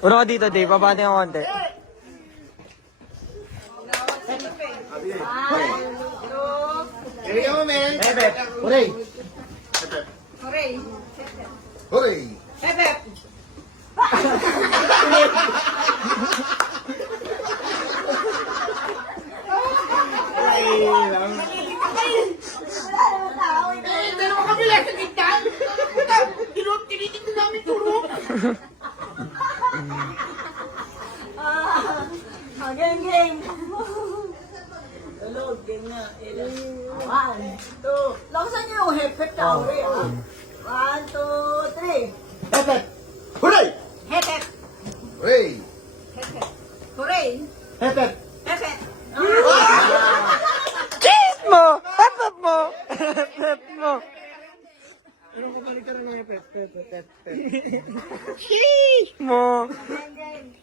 Una ka dito, Dave. Pabati ka konti. Kaya mo, men. Hepep. Hooray. Hooray! Hooray. Hep hep! Hindi naman kami lang sa gitna. Tinitignan namin turok. Game, game! Hello, game na. 1, 2. Lakasan niyo yung hep hep na. 1, 2, 3. Hepep. Hooray. Hep hep! Hooray. Hep hep! Hooray! Hepep. Hep hep! Cheese mo! Hep mo! Hep mo! Cheese mo! Game, game!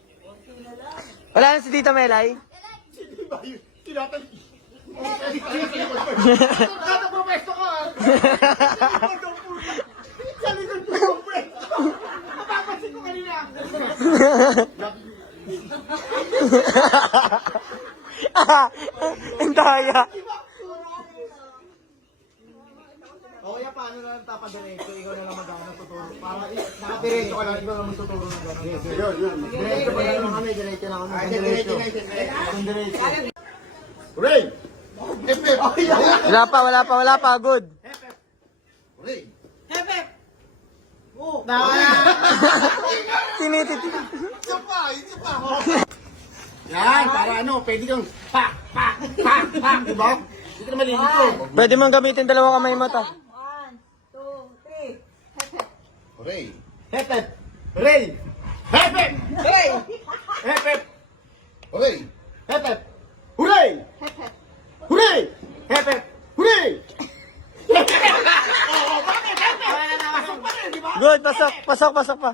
Wala na si Tita Melay? Natapapesto ka. Sa likod ko yung pwesto. Mapapansin ko kanina. Ang daya. O kaya paano na lang tapadiretso? Ikaw na lang magkakatuturo. Para nakadiretso ka lang, ikaw lang magtuturo ng gano'n. Yun. Diretso pa lang kami, diretso lang kami. Diretso. Diretso. Hooray. Hep hep. Wala pa. Good. Hooray. Hep hep! Tinititi. Isa pa. Yan, para ano, pwede kang pa, diba? Hindi ka na malilito. Pwede mong gamitin dalawang kamay mo to. 1, 2, 3. Hep hep! Hooray. Hepep. Hooray. Hep hep. Hooray! Hepep. Hooray. Hepep. Hooray. Hep hep! Hooray. Hepep. Hooray. Good, pasok pa.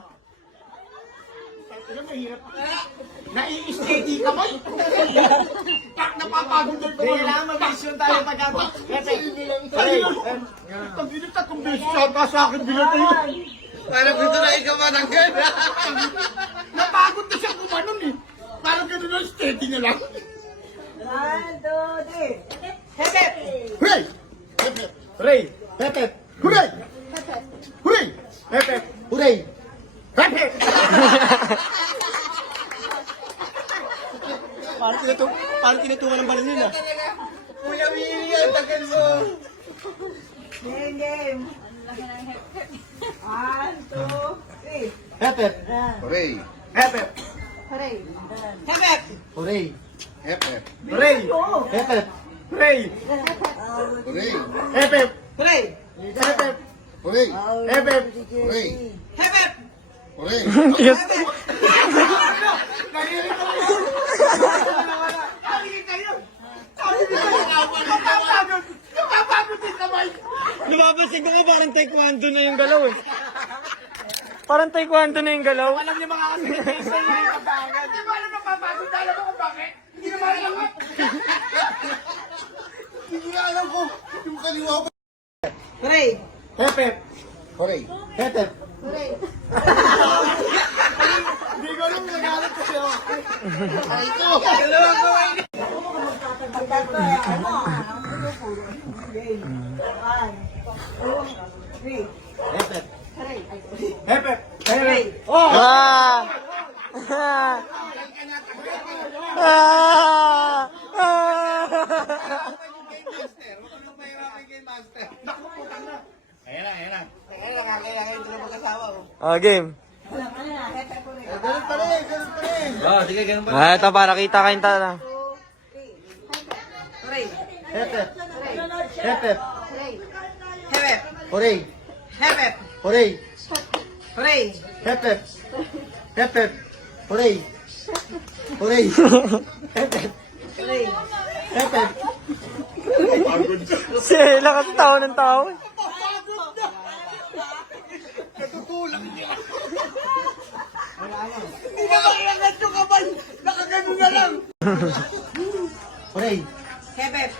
Nai-steady ka ba? Napapagod na ito. Kailangan mag-vision tayo pagkatapos. Hepep. Hooray. Ang ginit na kung beses siya sa akin binatay. Parang gusto na ikaw mananggal. Napagod na siya kumanon eh. Parang gano'n na steady na lang. 1, 2, 3. Hep hep! Hooray! Hooray. Hepep. Hooray! Hep hep! Hooray! Hepep. Hooray. Hep hep! Parang tinutungan ng balon yun ah. Kuya Willie, ang tagal mo. Game, game! Ang laki ng hep hep. 1, 2, 3. Hepep. Hooray! Hepep. Hooray! Hep hep! Hooray. Hep hep! Hooray. Hepep. Hooray. Hooray! Hepep. Hooray! Hepep. Hooray! Hepep. Hooray! Hep hep! Hooray! Yes. Napapansin ko nga parang taekwondo na yung galaw eh. Parang taekwondo na yung galaw. Alam niyo mga kasi yung kabangan. Hindi mo alam mapapagod. Alam mo kung bakit? Hindi naman alam mo. Hindi na alam ko. Yung kaliwa ko. Hooray! Hepep. Hooray! Hepep. Hooray! Hindi ko alam nagalit ko siya. Ay ito! Hepep. Hooray! Hepep. Hooray! Oh! Ah! Oh, game. Ano na? Hep hep! Hooray! Ganun pa rin, ganun pa rin. Sige, ganun pa. Ah, ito para kita kayo na. Hooray! Hepep. Hepep. Hooray! Hep hep! Hooray. Hep hep! Hooray. Hooray! Hepep. Hepep. Hooray. Hooray. Hepep. Hooray! Hepep. Sila kasi tao ng tao. Natutulang niya. Hindi na makiangat yung kamay. Nakagano na lang. Hooray. Hep hep!